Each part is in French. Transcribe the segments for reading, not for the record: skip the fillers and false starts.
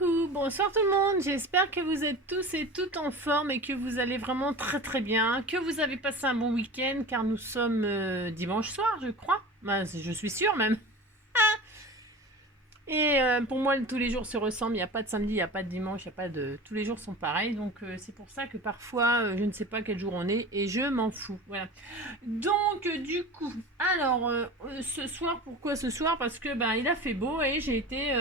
Coucou, bonsoir tout le monde, j'espère que vous êtes tous et toutes en forme et que vous allez vraiment très bien, que vous avez passé un bon week-end car nous sommes dimanche soir je crois, je suis sûre même. Et pour moi tous les jours se ressemblent, il n'y a pas de samedi, il n'y a pas de dimanche, il n'y a pas de... Tous les jours sont pareils, donc c'est pour ça que parfois je ne sais pas quel jour on est et je m'en fous, voilà. Donc du coup, alors ce soir, pourquoi ce soir? Parce que il a fait beau et j'étais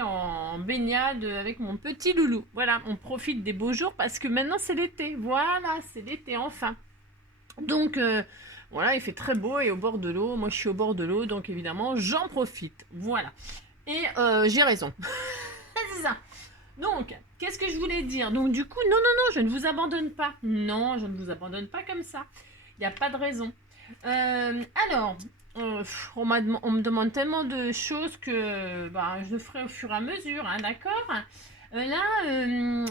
en baignade avec mon petit loulou. Voilà, on profite des beaux jours parce que maintenant c'est l'été. Voilà, c'est l'été enfin. Donc voilà, il fait très beau et au bord de l'eau. Moi je suis au bord de l'eau, donc évidemment j'en profite. Voilà. Et j'ai raison. C'est ça. Donc, qu'est-ce que je voulais dire? Donc du coup, non, je ne vous abandonne pas. Non, je ne vous abandonne pas comme ça. Il n'y a pas de raison. Alors, on me demande tellement de choses que je le ferai au fur et à mesure, hein, d'accord. Là,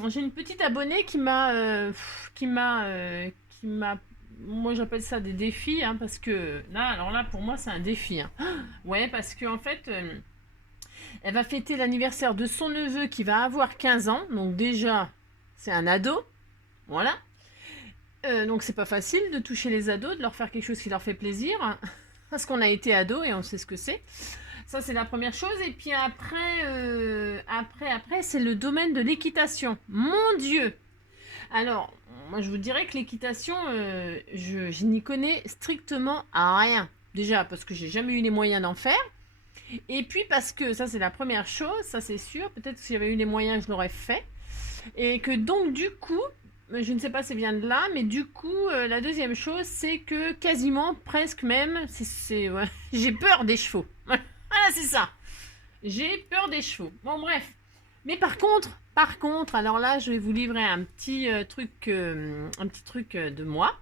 j'ai une petite abonnée qui m'a, moi j'appelle ça des défis, hein, parce que là, alors là, pour moi, c'est un défi, hein. Ouais, parce que en fait, elle va fêter l'anniversaire de son neveu qui va avoir 15 ans, donc déjà, c'est un ado, voilà. Donc c'est pas facile de toucher les ados, de leur faire quelque chose qui leur fait plaisir, parce qu'on a été ado et on sait ce que c'est. Ça c'est la première chose. Et puis après, c'est le domaine de l'équitation. Mon Dieu! Alors, moi je vous dirais que l'équitation, je n'y connais strictement rien. Déjà parce que j'ai jamais eu les moyens d'en faire. Et puis parce que, ça c'est la première chose, ça c'est sûr, peut-être que si j'avais eu les moyens je l'aurais fait. Et que donc du coup, je ne sais pas si ça vient de là, mais du coup, la deuxième chose, c'est que quasiment, presque même, ouais, j'ai peur des chevaux. Voilà, c'est ça. J'ai peur des chevaux. Bon, bref. Mais par contre, alors là, je vais vous livrer un petit truc, de moi.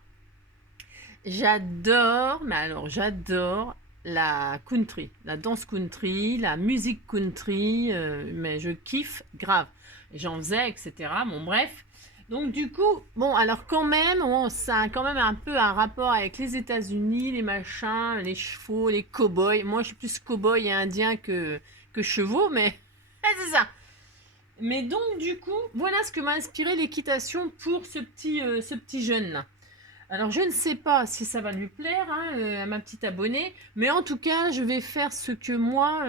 J'adore, mais alors j'adore la country, la danse country, la musique country, mais je kiffe grave. J'en faisais, etc. Bon, bref. Donc du coup, bon, alors quand même, ça a quand même un peu un rapport avec les États-Unis, les machins, les chevaux, les cow-boys. Moi, je suis plus cow-boy et indien que chevaux, mais c'est ça. Mais donc du coup, voilà ce que m'a inspiré l'équitation pour ce petit jeune-là. Alors, je ne sais pas si ça va lui plaire, hein, à ma petite abonnée, mais en tout cas, je vais faire ce que moi,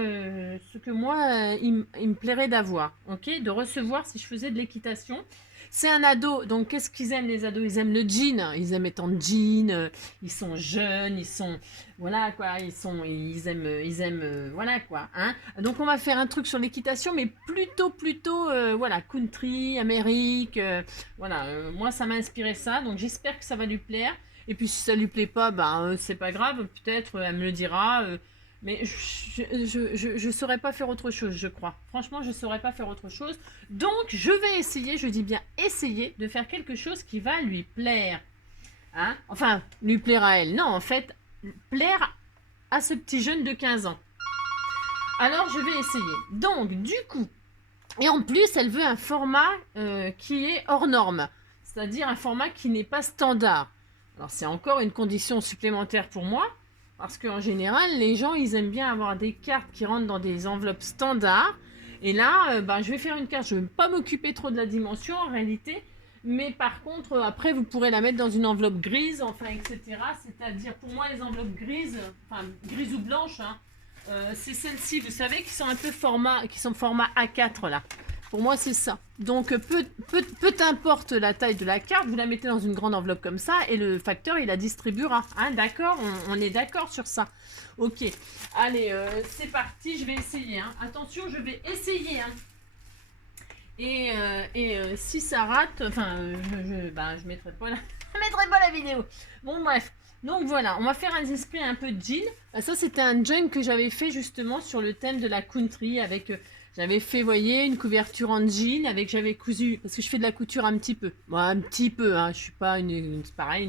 il me plairait d'avoir, ok, de recevoir si je faisais de l'équitation. C'est un ado, donc qu'est-ce qu'ils aiment les ados? Ils aiment le jean, ils aiment être en jean, ils sont jeunes, voilà quoi, ils aiment, voilà quoi, hein. Donc on va faire un truc sur l'équitation, mais plutôt, voilà, country, Amérique, voilà, moi ça m'a inspiré ça, donc j'espère que ça va lui plaire. Et puis si ça lui plaît pas, c'est pas grave, peut-être elle me le dira. Mais je saurais pas faire autre chose, je crois. Franchement, je saurais pas faire autre chose. Donc je vais essayer, je dis bien essayer, de faire quelque chose qui va lui plaire. Hein? Enfin, lui plaire à elle. Non, en fait, plaire à ce petit jeune de 15 ans. Alors je vais essayer. Donc du coup, et en plus, elle veut un format qui est hors norme, c'est-à-dire un format qui n'est pas standard. Alors c'est encore une condition supplémentaire pour moi, parce qu'en général, les gens, ils aiment bien avoir des cartes qui rentrent dans des enveloppes standards. Et là, je vais faire une carte, je ne vais pas m'occuper trop de la dimension en réalité, mais par contre, après, vous pourrez la mettre dans une enveloppe grise, enfin, etc. C'est-à-dire, pour moi, les enveloppes grises, enfin, grises ou blanches, hein, c'est celles-ci, vous savez, qui sont un peu format A4 là. Pour moi, c'est ça. Donc, peu importe la taille de la carte, vous la mettez dans une grande enveloppe comme ça et le facteur, il la distribuera. Hein, d'accord, on est d'accord sur ça. Ok. Allez, c'est parti, je vais essayer. Hein. Attention, je vais essayer. Hein. Et si ça rate, enfin, je mettrai pas je mettrai pas la vidéo. Bon, bref. Donc voilà, on va faire un esprit un peu jean. Ça, c'était un junk que j'avais fait justement sur le thème de la country avec... j'avais fait, vous voyez, une couverture en jean avec, j'avais cousu, parce que je fais de la couture un petit peu. Bon, un petit peu, hein, je suis pas une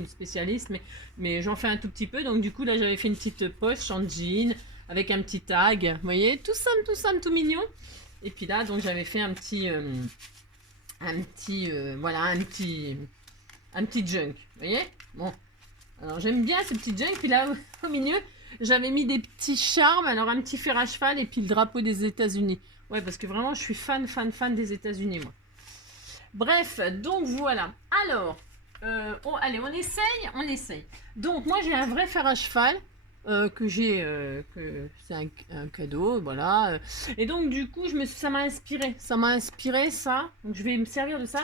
spécialiste, mais j'en fais un tout petit peu. Donc du coup, là, j'avais fait une petite poche en jean avec un petit tag. Vous voyez, tout simple, tout mignon. Et puis là, donc j'avais fait un petit junk. Vous voyez? Bon. Alors j'aime bien ce petit junk. Puis là, au milieu, j'avais mis des petits charmes, alors un petit fer à cheval et puis le drapeau des États-Unis. Ouais, parce que vraiment, je suis fan des États-Unis, moi. Bref, donc voilà. Alors, allez, on essaye. Donc, moi, j'ai un vrai fer à cheval que j'ai, que c'est un cadeau, voilà. Et donc, du coup, ça m'a inspiré. Ça m'a inspiré, ça. Donc, je vais me servir de ça.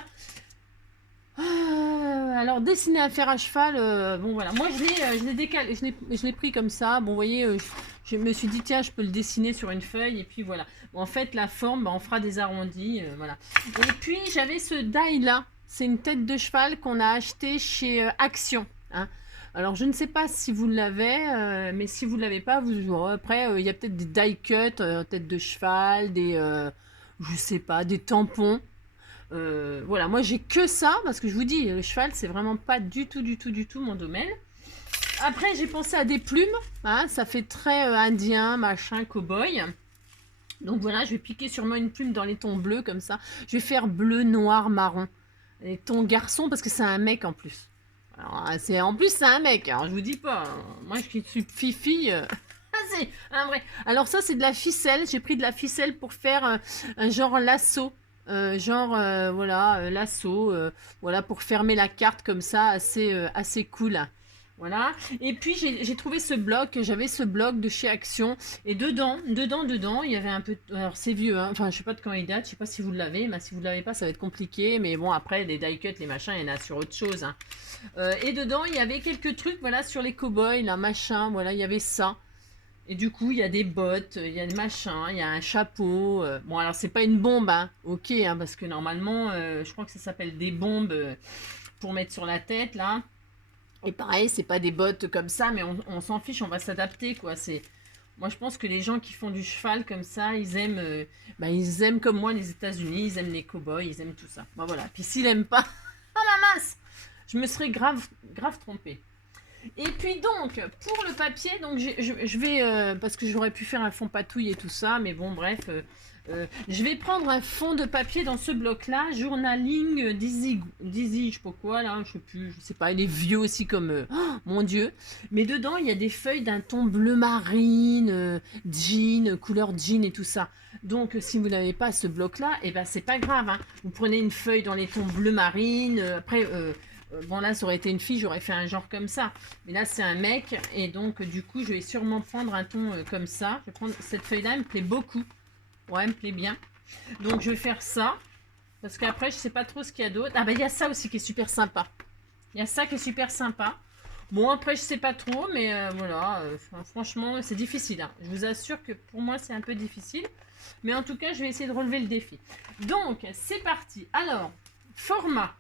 Alors, dessiner un fer à cheval, bon, voilà. Moi, je l'ai décalé, je l'ai pris comme ça. Bon, vous voyez, je me suis dit, tiens, je peux le dessiner sur une feuille. Et puis, voilà. Bon, en fait, la forme, bah, on fera des arrondis, voilà. Et puis, j'avais ce die-là. C'est une tête de cheval qu'on a acheté chez Action, hein. Alors, je ne sais pas si vous l'avez, mais si vous ne l'avez pas, après, il y a peut-être des die cut, tête de cheval, je sais pas, des tampons. Voilà, moi j'ai que ça, parce que je vous dis, le cheval, c'est vraiment pas du tout mon domaine. Après, j'ai pensé à des plumes, hein, ça fait très indien, machin, cow-boy. Donc voilà, je vais piquer sûrement une plume dans les tons bleus, comme ça. Je vais faire bleu, noir, marron. Les tons garçon, parce que c'est un mec en plus. Alors, en plus, c'est un mec, alors je vous dis pas, hein. Moi je suis fifi. C'est un vrai. Alors ça, c'est de la ficelle. J'ai pris de la ficelle pour faire un genre lasso. Voilà, lasso, voilà, pour fermer la carte comme ça, assez cool. Voilà. Et puis j'ai trouvé ce bloc, j'avais ce bloc de chez Action. Et dedans, il y avait un peu. Alors c'est vieux, hein. Enfin je sais pas de quand il date, je sais pas si vous l'avez, mais si vous l'avez pas, ça va être compliqué. Mais bon, après, les die cut, les machins, il y en a sur autre chose, hein. Et dedans, il y avait quelques trucs, voilà, sur les cow-boys, là, machin, voilà, il y avait ça. Et du coup, il y a des bottes, il y a des machins, il y a un chapeau. Bon, alors, c'est pas une bombe, hein, ok, hein, parce que normalement, je crois que ça s'appelle des bombes pour mettre sur la tête, là. Et pareil, c'est pas des bottes comme ça, mais on s'en fiche, on va s'adapter, quoi. Moi, je pense que les gens qui font du cheval comme ça, ils aiment comme moi les États-Unis, ils aiment les cow-boys, ils aiment tout ça. Bon, voilà. Puis s'ils aiment pas, ah la masse, je me serais grave trompée. Et puis donc, pour le papier, donc je vais, parce que j'aurais pu faire un fond patouille et tout ça, mais bon, bref, je vais prendre un fond de papier dans ce bloc-là, journaling Dizzy, je sais pas quoi, là, je sais pas, il est vieux aussi comme, oh, mon Dieu, mais dedans, il y a des feuilles d'un ton bleu marine, jean, couleur jean et tout ça. Donc, si vous n'avez pas ce bloc-là, et ben c'est pas grave, hein. Vous prenez une feuille dans les tons bleu marine, après... bon là ça aurait été une fille, j'aurais fait un genre comme ça. Mais là c'est un mec et donc du coup je vais sûrement prendre un ton comme ça. Je vais prendre cette feuille là, elle me plaît beaucoup. Ouais, elle me plaît bien. Donc je vais faire ça. Parce qu'après je sais pas trop ce qu'il y a d'autre. Ah bah il y a ça aussi qui est super sympa. Il y a ça qui est super sympa. Bon après je sais pas trop mais voilà. Franchement c'est difficile, hein. Je vous assure que pour moi c'est un peu difficile. Mais en tout cas je vais essayer de relever le défi. Donc c'est parti. Alors, format.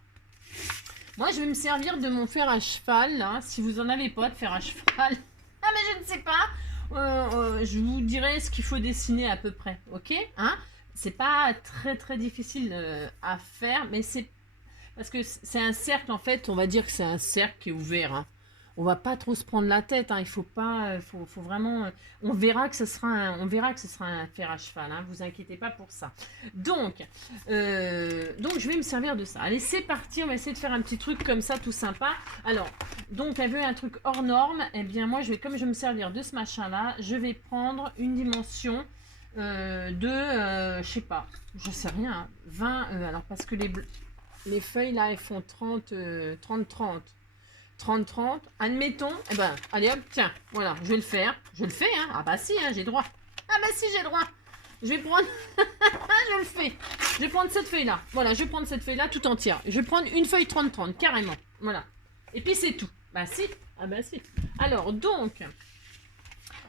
Moi, je vais me servir de mon fer à cheval, là. Si vous en avez pas de fer à cheval. Ah, mais je ne sais pas. Je vous dirai ce qu'il faut dessiner à peu près. Ok, hein? C'est pas très difficile à faire, mais c'est... Parce que c'est un cercle, en fait. On va dire que c'est un cercle qui est ouvert, hein. On va pas trop se prendre la tête, hein. Il faut pas... faut vraiment... on verra que ce sera un fer à cheval, hein. Vous inquiétez pas pour ça. Donc, je vais me servir de ça. Allez, c'est parti. On va essayer de faire un petit truc comme ça, tout sympa. Alors, donc, elle veut un truc hors norme. Eh bien, moi, comme je vais me servir de ce machin-là, je vais prendre une dimension je sais pas, je sais rien, hein, 20... alors, parce que les feuilles, là, elles font 30, 30, admettons, eh ben, allez hop, tiens, voilà, je vais le faire. Je le fais, hein. Ah bah si, hein, j'ai droit. Ah bah si, j'ai droit. Je vais prendre... je le fais. Je vais prendre cette feuille-là. Voilà, je vais prendre cette feuille-là tout entière. Je vais prendre une feuille 30, carrément. Voilà. Et puis c'est tout. Bah si. Ah bah si. Alors, donc,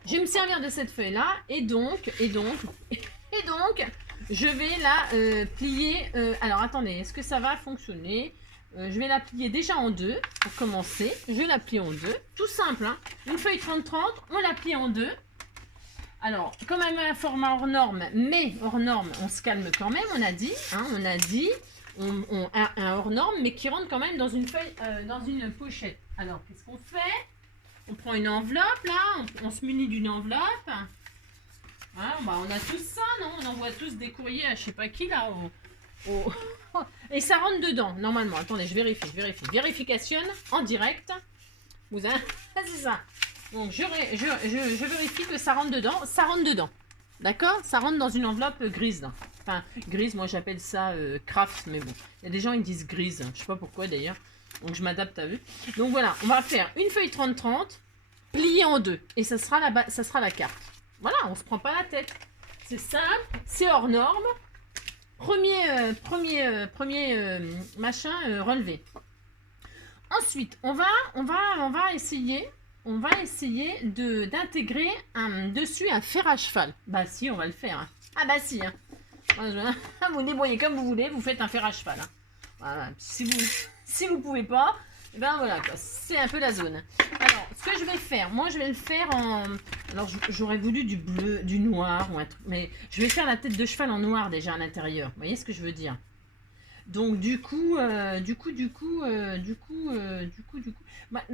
je vais me servir de cette feuille-là. Et donc, je vais la plier. Alors, attendez, est-ce que ça va fonctionner? Je vais la plier déjà en deux pour commencer. Je la plie en deux. Tout simple, hein. Une feuille 30-30, on la plie en deux. Alors, comme elle a un format hors norme, mais hors norme, on se calme quand même, on a dit. Hein, on a dit un hors norme, mais qui rentre quand même dans une feuille, dans une pochette. Alors, qu'est-ce qu'on fait? On prend une enveloppe, là. On se munit d'une enveloppe. Hein, bah, on a tous ça, non? On envoie tous des courriers à je sais pas qui, là, et ça rentre dedans, normalement. Attendez, je vérifie. Vérification en direct. C'est ça. Donc, je vérifie que ça rentre dedans. Ça rentre dedans. D'accord? Ça rentre dans une enveloppe grise. Là. Enfin, grise, moi j'appelle ça craft, mais bon. Il y a des gens qui disent grise. Je sais pas pourquoi d'ailleurs. Donc, je m'adapte à eux. Donc, voilà. On va faire une feuille 30-30 pliée en deux. Et ça sera la carte. Voilà, on se prend pas la tête. C'est simple. C'est hors norme. Premier machin relevé. Ensuite, on va essayer d'intégrer dessus un fer à cheval. Bah si, on va le faire. Hein. Ah bah si. Hein. Vous débrouillez comme vous voulez, vous faites un fer à cheval. Hein. Voilà. Si vous pouvez pas, et ben voilà, c'est un peu la zone. Alors, ce que je vais faire, moi je vais le faire en... Alors j'aurais voulu du bleu, du noir ou un truc, mais je vais faire la tête de cheval en noir déjà à l'intérieur. Vous voyez ce que je veux dire? Donc du coup, bah,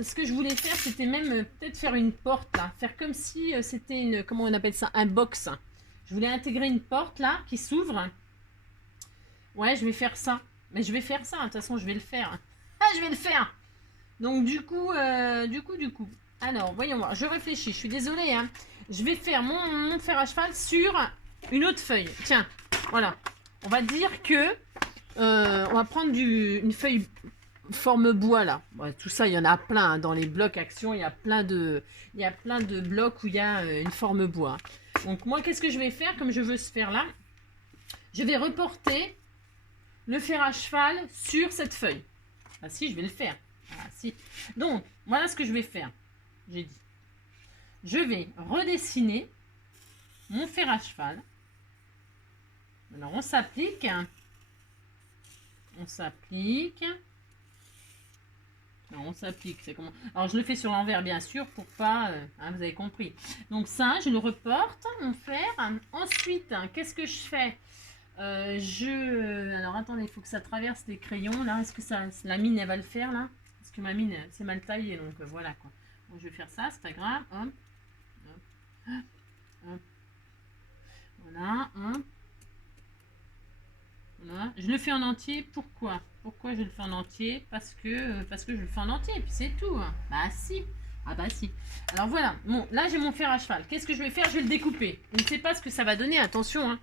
ce que je voulais faire, c'était même peut-être faire une porte là, faire comme si c'était une, comment on appelle ça, un box. Je voulais intégrer une porte là qui s'ouvre. Ouais, je vais faire ça. Mais je vais faire ça, de toute façon, je vais le faire. Ah, je vais le faire. Donc du coup. Alors, voyons voir, je réfléchis, je suis désolée. Hein. Je vais faire mon fer à cheval sur une autre feuille. Tiens, voilà. On va dire que on va prendre une feuille forme bois là. Bon, tout ça, il y en a plein hein, dans les blocs action. Il y a plein de blocs où il y a une forme bois. Donc moi, qu'est-ce que je vais faire comme je veux ce fer là? Je vais reporter le fer à cheval sur cette feuille. Ah si, je vais le faire. Ah si. Donc, voilà ce que je vais faire. J'ai dit. Je vais redessiner mon fer à cheval. Alors, on s'applique. On s'applique. Non, on s'applique. C'est comment? Alors, je le fais sur l'envers, bien sûr, pour pas... hein, vous avez compris. Donc, ça, je le reporte, mon fer. Ensuite, qu'est-ce que je fais? Alors, attendez, il faut que ça traverse les crayons, là. Est-ce que la mine, elle va le faire, là? Parce que ma mine, c'est mal taillé, donc voilà, quoi. Donc, je vais faire ça, c'est pas grave. Hop. Hop. Hop. Voilà. Hop. Voilà. Je le fais en entier. Pourquoi? Pourquoi je le fais en entier? Parce que je le fais en entier, et puis c'est tout. Hein. Bah si. Ah bah si. Alors voilà. Bon, là j'ai mon fer à cheval. Qu'est-ce que je vais faire? Je vais le découper. Je ne sais pas ce que ça va donner. Attention. Hein.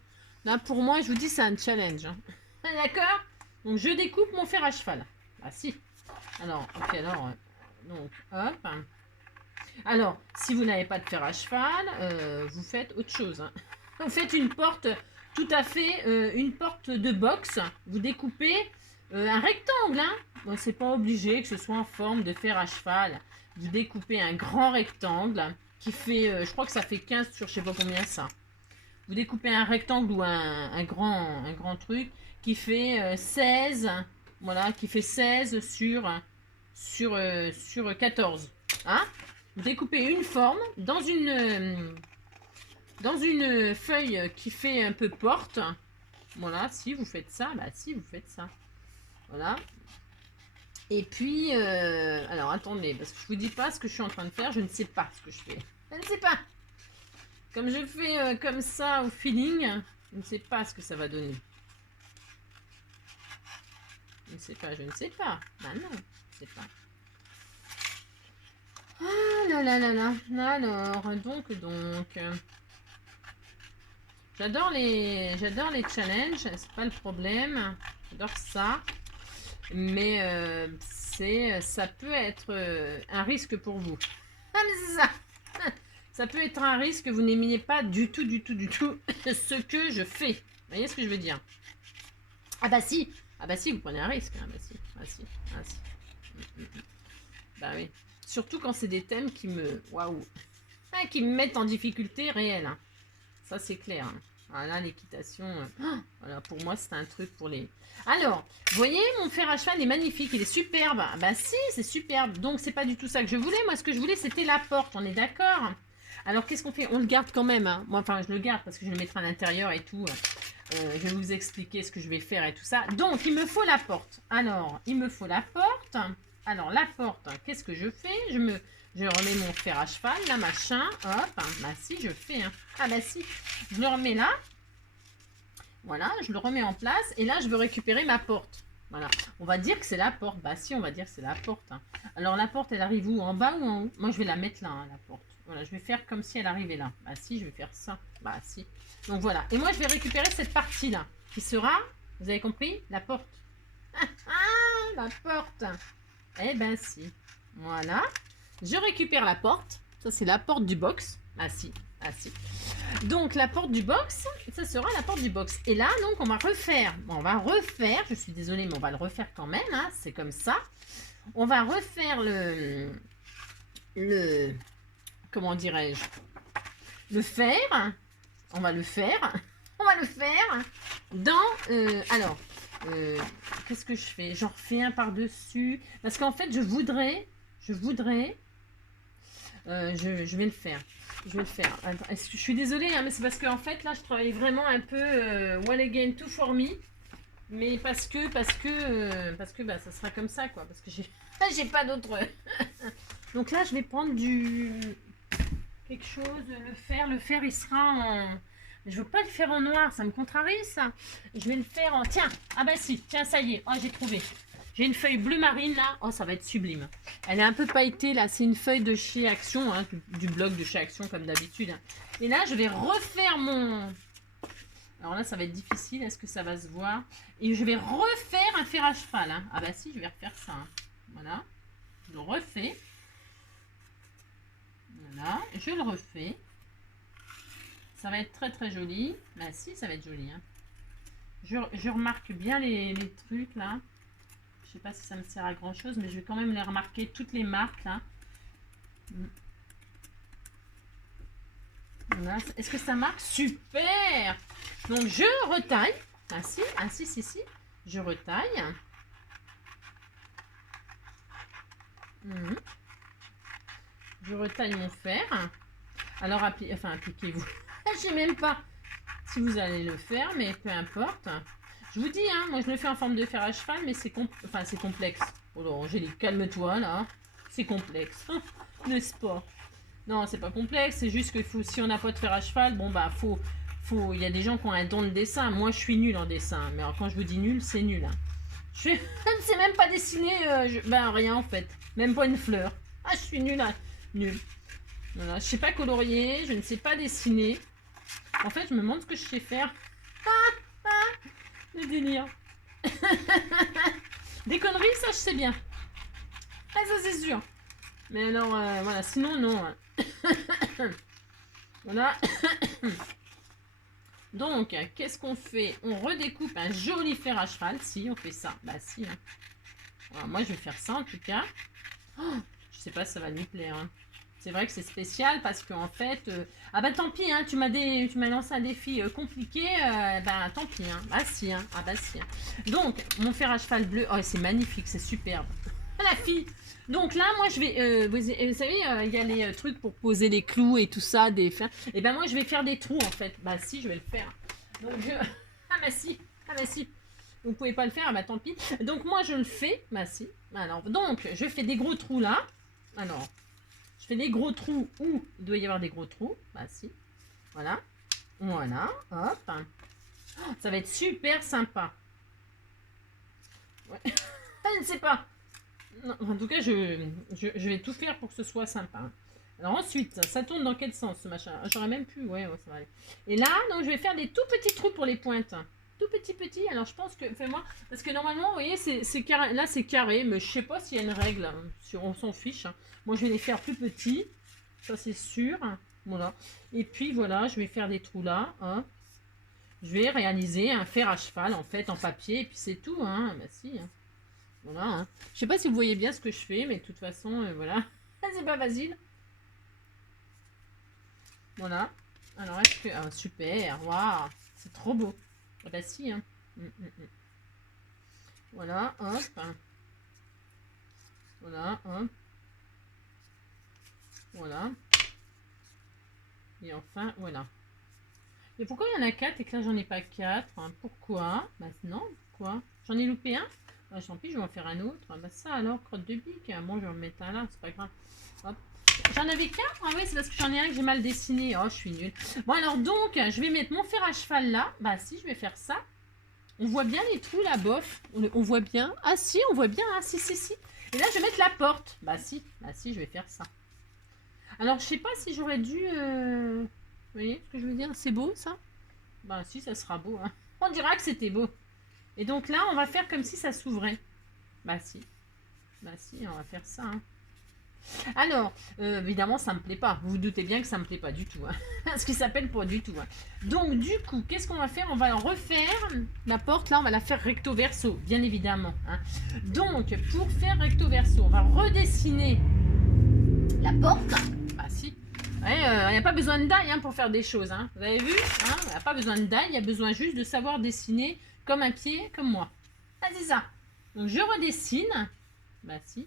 Là pour moi, je vous dis, c'est un challenge. Hein. D'accord? Donc je découpe mon fer à cheval. Ah si. Alors, ok, alors. Donc, hop. Alors, si vous n'avez pas de fer à cheval, vous faites autre chose. Hein. Vous faites une porte... Tout à fait, une porte de box. Vous découpez un rectangle. Hein. Bon, c'est pas obligé que ce soit en forme de fer à cheval. Vous découpez un grand rectangle qui fait, je crois que ça fait 15 sur je sais pas combien ça. Vous découpez un rectangle ou un grand truc qui fait 16. Voilà, qui fait 16 sur 14. Hein. Vous découpez une forme dans une feuille qui fait un peu porte. Voilà, si vous faites ça, bah si vous faites ça. Voilà. Et puis, alors attendez, parce que je vous dis pas ce que je suis en train de faire, je ne sais pas ce que je fais. Je ne sais pas. Comme je fais comme ça au feeling, je ne sais pas ce que ça va donner. Je ne sais pas, je ne sais pas. Bah non, je ne sais pas. Ah là là là là. Alors, donc. J'adore les challenges, c'est pas le problème. J'adore ça. Mais ça peut être un risque pour vous. Ah mais c'est ça. Ça peut être un risque que vous n'aimiez pas du tout ce que je fais. Vous voyez ce que je veux dire? Ah bah si. Ah bah si, vous prenez un risque. Ah bah si. Ah si. Ah si. Bah oui. Surtout quand c'est des thèmes qui me... Waouh. Ah, qui me mettent en difficulté réelle. Hein. Ça, c'est clair. Hein. Voilà, l'équitation. Voilà, pour moi, c'est un truc pour les... Alors, vous voyez, mon fer à cheval est magnifique. Il est superbe. Bah si, c'est superbe. Donc, c'est pas du tout ça que je voulais. Moi, ce que je voulais, c'était la porte. On est d'accord? Alors, qu'est-ce qu'on fait? On le garde quand même. Hein. Moi, enfin, je le garde parce que je le mettrai à l'intérieur et tout. Je vais vous expliquer ce que je vais faire et tout ça. Donc, il me faut la porte. Alors, il me faut la porte. Alors, la porte, qu'est-ce que je fais? Je remets mon fer à cheval, là, machin. Hop, bah si, je fais. Hein. Ah bah si, je le remets là. Voilà, je le remets en place. Et là, je veux récupérer ma porte. Voilà. On va dire que c'est la porte. Bah si, on va dire que c'est la porte. Hein. Alors la porte, elle arrive où? En bas ou en haut? Moi, je vais la mettre là, hein, la porte. Voilà, je vais faire comme si elle arrivait là. Bah si, je vais faire ça. Bah si. Donc voilà. Et moi, je vais récupérer cette partie-là. Qui sera, vous avez compris? La porte. Ah, la porte. Eh ben si. Voilà. Je récupère la porte. Ça, c'est la porte du box. Ah si. Ah si. Donc la porte du box, ça sera la porte du box. Et là, donc, on va refaire. On va refaire. Je suis désolée, mais on va le refaire quand même. Hein, c'est comme ça. On va refaire le comment dirais-je? Le fer. On va le faire. On va le faire dans. Alors, qu'est-ce que je fais? J'en refais un par-dessus. Parce qu'en fait, je voudrais. Je vais le faire. Je vais le faire. Attends, je suis désolée, hein, mais c'est parce qu'en fait, là, je travaille vraiment un peu one again, two for me. Mais parce que bah, ça sera comme ça, quoi. Parce que j'ai pas d'autre. Donc là, je vais prendre quelque chose, le fer, il sera en. Je veux pas le faire en noir, ça me contrarie, ça. Je vais le faire en. Tiens, ah bah si, tiens, ça y est. Oh, j'ai trouvé. J'ai une feuille bleu marine là. Oh, ça va être sublime. Elle est un peu pailletée là. C'est une feuille de chez Action, hein, du blog de chez Action comme d'habitude. Hein. Et là, je vais refaire mon. Alors là, ça va être difficile. Est-ce que ça va se voir? Et je vais refaire un fer à cheval. Hein. Ah bah si, je vais refaire ça. Hein. Voilà. Je le refais. Voilà. Je le refais. Ça va être très très joli. Bah si, ça va être joli. Hein. Je remarque bien les trucs là. Je sais pas si ça me sert à grand chose, mais je vais quand même les remarquer, toutes les marques là. Voilà. Est-ce que ça marque? Super! Donc je retaille. Ainsi, si. Je retaille. Je retaille mon fer. Alors appliquez-vous. Je sais même pas si vous allez le faire, mais peu importe. Je vous dis, hein, moi je le fais en forme de fer à cheval, mais c'est complexe. Oh là, Angélique, calme-toi là. C'est complexe, n'est-ce pas? Non, c'est pas complexe, c'est juste que si on n'a pas de fer à cheval, bon bah il y a des gens qui ont un don de dessin. Moi je suis nulle en dessin, mais alors, quand je vous dis nul, c'est nul. Hein. Je ne sais même pas dessiner, rien en fait, même pas une fleur. Ah, je suis nulle, hein. Nul. Voilà, je sais pas colorier, je ne sais pas dessiner. En fait, je me demande ce que je sais faire. Le délire. Des conneries, ça je sais bien. Ah, ça c'est sûr. Mais alors, voilà, sinon non. Voilà. Donc, qu'est-ce qu'on fait? On redécoupe un joli fer à cheval. Si, on fait ça. Bah si. Hein. Alors, moi, je vais faire ça en tout cas. Oh, je sais pas si ça va lui plaire. Hein. C'est vrai que c'est spécial parce qu'en fait... ah bah tant pis, hein, tu m'as lancé un défi compliqué, bah tant pis. Hein. Ah si, hein. Ah bah si. Hein. Donc, mon fer à cheval bleu, oh c'est magnifique, c'est superbe. La fille. Donc là, moi je vais... vous savez, il y a les trucs pour poser les clous et tout ça, des fins. Et ben moi je vais faire des trous en fait. Bah si, je vais le faire. Donc je... Ah bah si, ah bah si. Vous pouvez pas le faire, ah bah tant pis. Donc moi je le fais, bah si. Alors, donc je fais des gros trous là. Alors... Je fais des gros trous où il doit y avoir des gros trous. Bah si. Voilà. Voilà. Hop. Oh, ça va être super sympa. Ouais. Je ne sais pas. Non, en tout cas, je vais tout faire pour que ce soit sympa. Alors ensuite, ça tourne dans quel sens ce machin? J'aurais même pu. Ouais, ça va aller. Et là, donc je vais faire des tout petits trous pour les pointes. Tout petit. Alors je pense que, fais-moi, parce que normalement, vous voyez, c'est carré. Là, c'est carré, mais je sais pas s'il y a une règle. Hein, on s'en fiche. Hein. Moi, je vais les faire plus petits. Ça, c'est sûr. Voilà. Et puis, voilà, je vais faire des trous là. Hein. Je vais réaliser un fer à cheval, en fait, en papier. Et puis, c'est tout. Hein. Bah, si. Hein. Voilà. Hein. Je sais pas si vous voyez bien ce que je fais, mais de toute façon, voilà. C'est pas facile. Voilà. Alors, est-ce que... Ah, super. Waouh. C'est trop beau. Ah bah si, hein. Voilà, hop. Voilà, hop. Voilà. Et enfin, voilà. Et pourquoi il y en a 4 et que là, j'en ai pas 4? Hein? Pourquoi? Maintenant, pourquoi? J'en ai loupé un? Bah, tant pis, je vais en faire un autre. Bah ça alors, crotte de bique. Bon, je vais en mettre un là, c'est pas grave. Hop. J'en avais 4? Ah oui, c'est parce que j'en ai un que j'ai mal dessiné. Oh, je suis nulle. Bon, alors donc, je vais mettre mon fer à cheval là. Bah si, je vais faire ça. On voit bien les trous là, bof. On voit bien. Ah si, on voit bien. Ah si, si, si. Et là, je vais mettre la porte. Bah si, je vais faire ça. Alors, je sais pas si j'aurais dû... Vous voyez ce que je veux dire? C'est beau, ça? Bah si, ça sera beau. Hein. On dira que c'était beau. Et donc là, on va faire comme si ça s'ouvrait. Bah si. Bah si, on va faire ça. Hein. Alors, évidemment, ça me plaît pas. Vous vous doutez bien que ça me plaît pas du tout. Hein. Ce qui s'appelle pas du tout. Hein. Donc, du coup, qu'est-ce qu'on va faire? On va refaire la porte. Là, on va la faire recto verso, bien évidemment. Hein. Donc, pour faire recto verso, on va redessiner la porte. Ah si. Il n'y a pas besoin de daille hein, pour faire des choses. Hein. Vous avez vu hein. Il n'y a pas besoin de daille. Il y a besoin juste de savoir dessiner comme un pied, comme moi. Ah, c'est ça. Donc, je redessine. Bah si.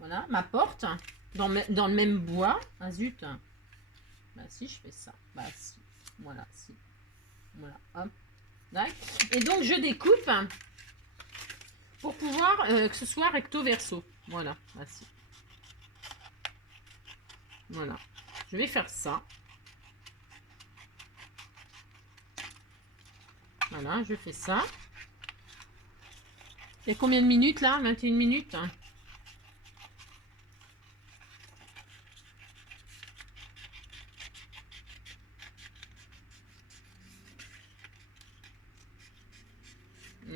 Voilà, ma porte, dans le même bois. Ah zut. Bah si, je fais ça. Bah si. Voilà, si. Voilà, hop. Là. Et donc, je découpe pour pouvoir que ce soit recto verso. Voilà, bah si. Voilà. Je vais faire ça. Voilà, je fais ça. Il y a combien de minutes là? 21 minutes.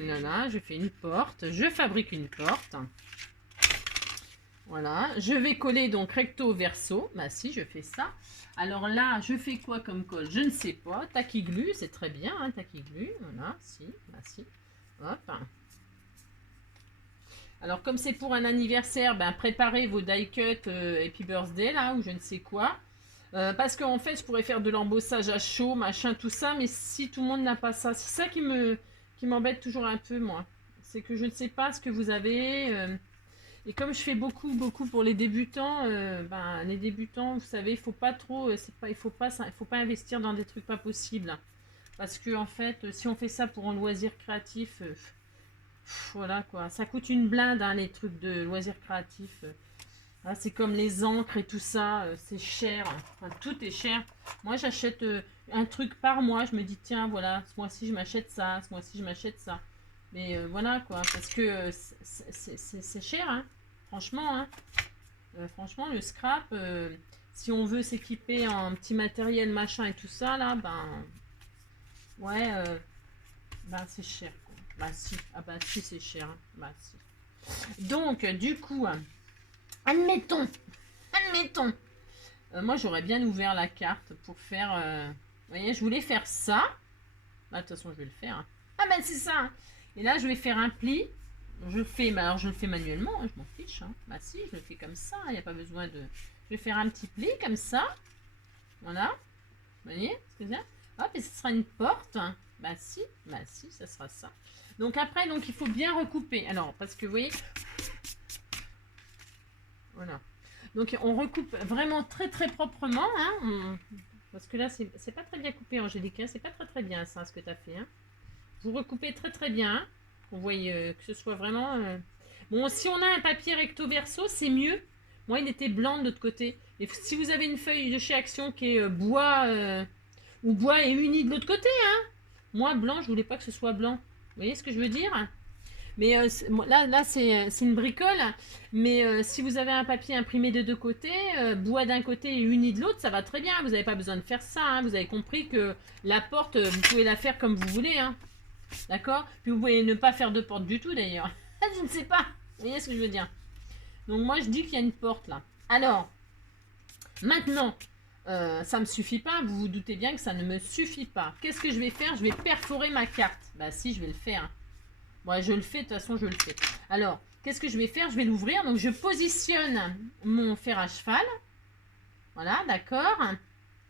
Voilà, je fais une porte, je fabrique une porte. Voilà, je vais coller donc recto verso. Bah si, je fais ça. Alors là, je fais quoi comme colle? Je ne sais pas. Taquiglu, c'est très bien, hein, taquiglu. Voilà, si, bah si. Hop. Alors comme c'est pour un anniversaire, ben, préparez vos die cut Happy Birthday là, ou je ne sais quoi. Parce qu'en fait, je pourrais faire de l'embossage à chaud, machin, tout ça. Mais si tout le monde n'a pas ça, c'est ça qui m'embête toujours un peu, moi. C'est que je ne sais pas ce que vous avez. Et comme je fais beaucoup pour les débutants, ben, les débutants, vous savez, il faut pas trop, il faut pas investir dans des trucs pas possibles. Parce que en fait, si on fait ça pour un loisir créatif, voilà quoi, ça coûte une blinde hein, les trucs de loisirs créatifs. Ah, c'est comme les encres et tout ça, c'est cher. Enfin, tout est cher. Moi, j'achète un truc par mois. Je me dis, tiens, voilà, ce mois-ci, je m'achète ça. Ce mois-ci, je m'achète ça. Mais voilà, quoi. Parce que c'est cher, hein. Franchement, hein. Franchement, le scrap, si on veut s'équiper en petit matériel, machin et tout ça, là, ben... Ouais, ben, c'est cher, quoi. Bah, si. Ah, bah, si, c'est cher. Hein. Bah, si. Donc, du coup... Admettons, moi j'aurais bien ouvert la carte pour faire, vous voyez, je voulais faire ça. Bah, de toute façon, je vais le faire. Hein. Ah ben c'est ça. Hein. Et là, je vais faire un pli. Je fais, bah, alors je le fais manuellement, hein, je m'en fiche. Hein. Bah si, je le fais comme ça, il n'y a pas besoin de... Je vais faire un petit pli comme ça. Voilà. Vous voyez ce que je veux dire? Hop, et ce sera une porte. Bah si, ça sera ça. Donc après, donc il faut bien recouper. Alors, parce que vous voyez... Voilà. Donc on recoupe vraiment très proprement. Hein, parce que là, c'est pas très bien coupé, Angélique. Hein, c'est pas très bien ça, ce que tu as fait. Hein. Vous recoupez très bien. Hein, qu'on voit que ce soit vraiment... Bon, si on a un papier recto verso, c'est mieux. Moi, il était blanc de l'autre côté. Et si vous avez une feuille de chez Action qui est bois ou bois et uni de l'autre côté, hein. Moi, blanc, je voulais pas que ce soit blanc. Vous voyez ce que je veux dire? Mais là c'est une bricole. Mais si vous avez un papier imprimé de deux côtés, bois d'un côté et uni de l'autre, ça va très bien. Vous n'avez pas besoin de faire ça. Hein. Vous avez compris que la porte, vous pouvez la faire comme vous voulez. Hein. D'accord? Puis vous pouvez ne pas faire de porte du tout d'ailleurs. Je ne sais pas. Vous voyez ce que je veux dire? Donc moi je dis qu'il y a une porte là. Alors, maintenant, ça ne me suffit pas. Vous vous doutez bien que ça ne me suffit pas. Qu'est-ce que je vais faire? Je vais perforer ma carte. Bah si, je vais le faire. Moi, je le fais, de toute façon, je le fais. Alors, qu'est-ce que je vais faire? Je vais l'ouvrir. Donc, je positionne mon fer à cheval. Voilà, d'accord.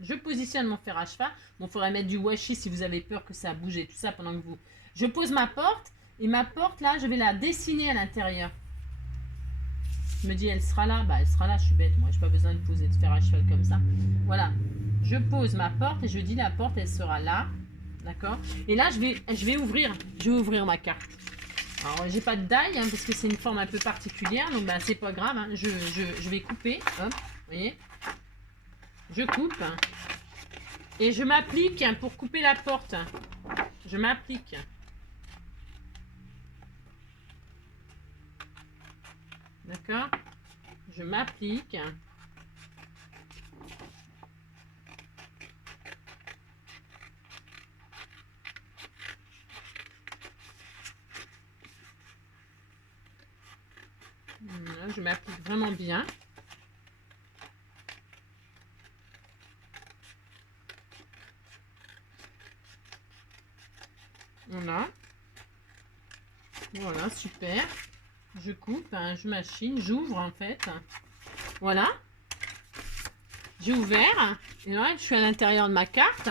Je positionne mon fer à cheval. Bon, il faudrait mettre du washi si vous avez peur que ça bouge et tout ça pendant que vous... Je pose ma porte. Et ma porte, là, je vais la dessiner à l'intérieur. Je me dis, elle sera là. Bah, elle sera là, je suis bête. Moi, je n'ai pas besoin de poser de fer à cheval comme ça. Voilà. Je pose ma porte et je dis, la porte, elle sera là. D'accord? Et là, je vais ouvrir ma carte. Alors, j'ai pas de die, hein, parce que c'est une forme un peu particulière. Donc, bah, c'est pas grave. Hein, je vais couper. Hop, vous voyez? Je coupe. Et je m'applique pour couper la porte. Je m'applique. D'accord? Je m'applique. Voilà, je m'applique vraiment bien. Voilà. Voilà, super. Je coupe, hein, je machine, j'ouvre en fait. Voilà. J'ai ouvert. Et là, je suis à l'intérieur de ma carte.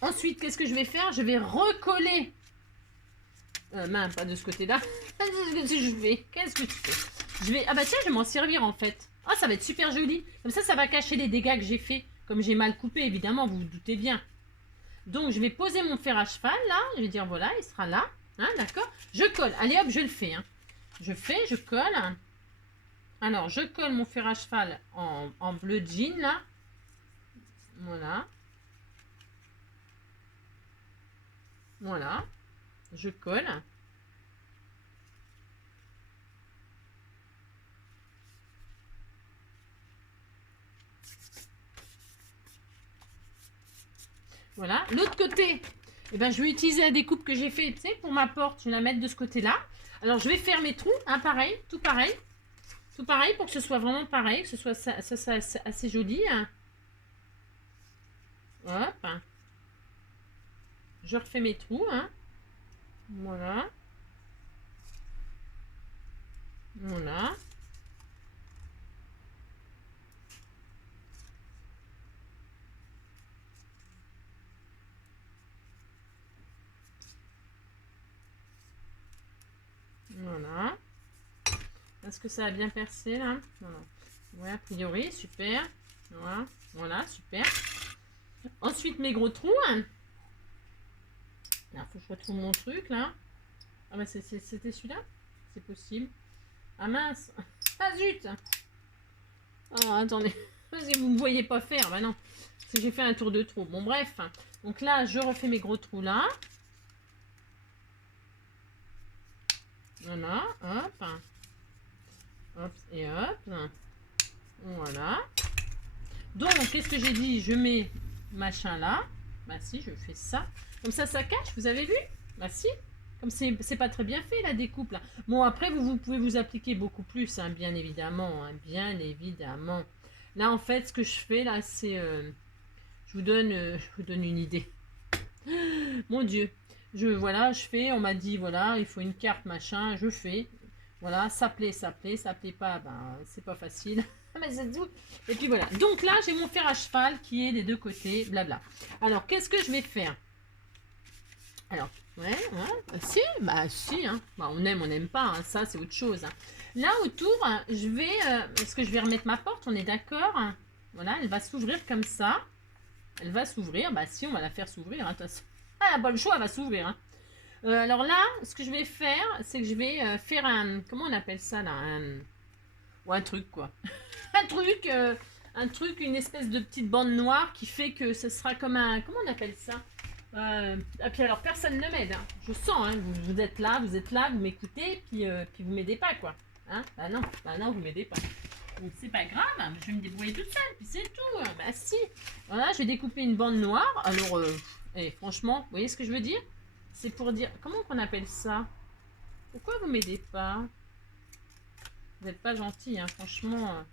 Ensuite, qu'est-ce que je vais faire? Je vais recoller. Mince, pas de ce côté-là. Qu'est-ce que je fais? Qu'est-ce que je fais? Je vais... Ah bah tiens, je vais m'en servir en fait. Ah, ça va être super joli. Comme ça va cacher les dégâts que j'ai fait. Comme j'ai mal coupé, évidemment, vous vous doutez bien. Donc, je vais poser mon fer à cheval, là. Je vais dire, voilà, il sera là. Hein, d'accord? Je colle. Allez, hop, je le fais. Hein. Je fais, je colle. Alors, je colle mon fer à cheval en bleu jean, là. Voilà. Voilà. Je colle. Voilà. L'autre côté, eh ben, je vais utiliser la découpe que j'ai fait, tu sais, pour ma porte. Je vais la mettre de ce côté-là. Alors, je vais faire mes trous, hein, pareil, tout pareil. Tout pareil pour que ce soit vraiment pareil, que ce soit ça assez joli. Hein. Hop. Je refais mes trous. Hein. Voilà. Voilà. Voilà. Est-ce que ça a bien percé là? Voilà. Ouais, a priori, super. Voilà, voilà, super. Ensuite, mes gros trous. Hein. Il faut que je retrouve mon truc là. Ah bah c'était celui-là? C'est possible. Ah mince. Ah zut. Oh, attendez. Parce que vous ne me voyez pas faire. Bah non. Parce que j'ai fait un tour de trou. Bon bref. Donc là, je refais mes gros trous là. Voilà. Hop. Hop et hop. Voilà. Donc, qu'est-ce que j'ai dit? Je mets machin là. Bah si, je fais ça. Comme ça cache, vous avez vu? Bah si. Comme c'est pas très bien fait la découpe là. Bon, après, vous pouvez vous appliquer beaucoup plus, hein, bien évidemment. Hein, bien évidemment. Là, en fait, ce que je fais là, c'est... je vous donne une idée. Mon Dieu. Voilà, je fais, on m'a dit, voilà, il faut une carte, machin, je fais. Voilà, ça plaît pas, ben, c'est pas facile. Mais c'est tout. Et puis voilà. Donc là, j'ai mon fer à cheval qui est des deux côtés, blabla. Alors, qu'est-ce que je vais faire? Alors, ouais, bah si, hein. Bah, on n'aime pas, hein, ça c'est autre chose. Hein. Là autour, je vais, est-ce que je vais remettre ma porte? On est d'accord? Voilà, elle va s'ouvrir comme ça. Elle va s'ouvrir, bah si, on va la faire s'ouvrir. Hein, elle n'a pas le choix, elle va s'ouvrir. Hein. Alors là, ce que je vais faire, c'est que je vais faire un, comment on appelle ça là, ou un truc quoi. un truc, une espèce de petite bande noire qui fait que ce sera comme un, comment on appelle ça? Et puis alors personne ne m'aide, hein. Je sens, hein, vous êtes là, vous m'écoutez, puis vous m'aidez pas quoi. Hein, bah non, vous m'aidez pas. Donc c'est pas grave, je vais me débrouiller toute seule, puis c'est tout. Bah si. Voilà, je vais découper une bande noire. Alors, franchement, vous voyez ce que je veux dire? C'est pour dire, comment qu'on appelle ça? Pourquoi vous m'aidez pas? Vous n'êtes pas gentil, hein, franchement.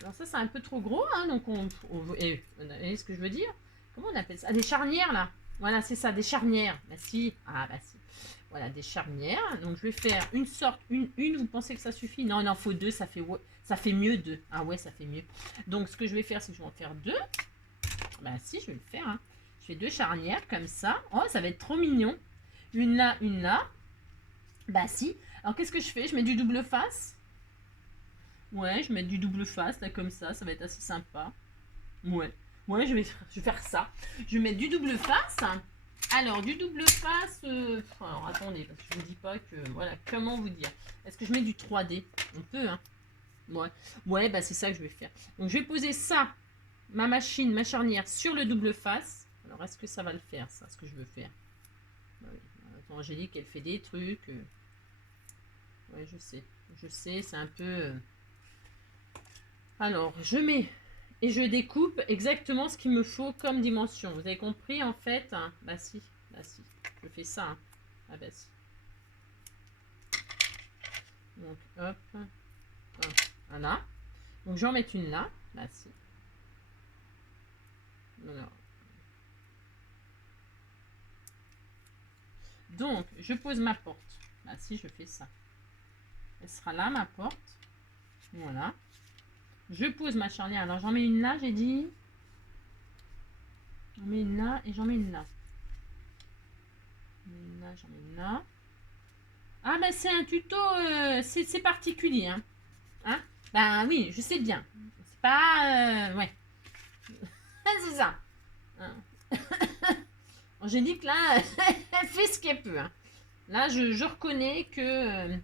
Alors ça, c'est un peu trop gros, hein, donc vous voyez ce que je veux dire? Comment on appelle ça? Ah, des charnières, là. Voilà, c'est ça, des charnières. Bah si. Ah, bah si. Voilà, des charnières. Donc, je vais faire une sorte, une, vous pensez que ça suffit? Non, il en faut deux, ça fait mieux deux. Ah ouais, ça fait mieux. Donc, ce que je vais faire, c'est que je vais en faire deux. Bah si, je vais le faire. Hein. Je fais deux charnières, comme ça. Oh, ça va être trop mignon. Une là, une là. Bah si. Alors, qu'est-ce que je fais? Je mets du double face. Ouais, je mets du double face, là, comme ça. Ça va être assez sympa. Ouais. Ouais, je vais faire ça. Je vais mettre du double face. Alors, du double face... alors, attendez, parce que je ne dis pas que... Voilà, comment vous dire? Est-ce que je mets du 3D? On peut, hein? Ouais. Ouais, bah c'est ça que je vais faire. Donc, je vais poser ça, ma machine, ma charnière, sur le double face. Alors, est-ce que ça va le faire, ça, ce que je veux faire? Attends, Angélique, elle fait des trucs. Ouais, je sais, c'est un peu... Alors, je mets et je découpe exactement ce qu'il me faut comme dimension. Vous avez compris, en fait, hein? Bah si, je fais ça. Hein. Ah bah si. Donc, hop, hop, voilà. Donc, j'en mets une là. Bah si. Voilà. Donc, je pose ma porte. Bah si, je fais ça. Elle sera là, ma porte. Voilà. Je pose ma charnière. Alors, j'en mets une là, j'ai dit. J'en mets une là et j'en mets une là. J'en mets une là. Ah, bah c'est un tuto, c'est particulier. Hein. Ben oui, je sais bien. C'est pas... ouais. C'est ça. Hein. Angélique, là, elle fait ce qu'elle peut. Hein. Là, je reconnais que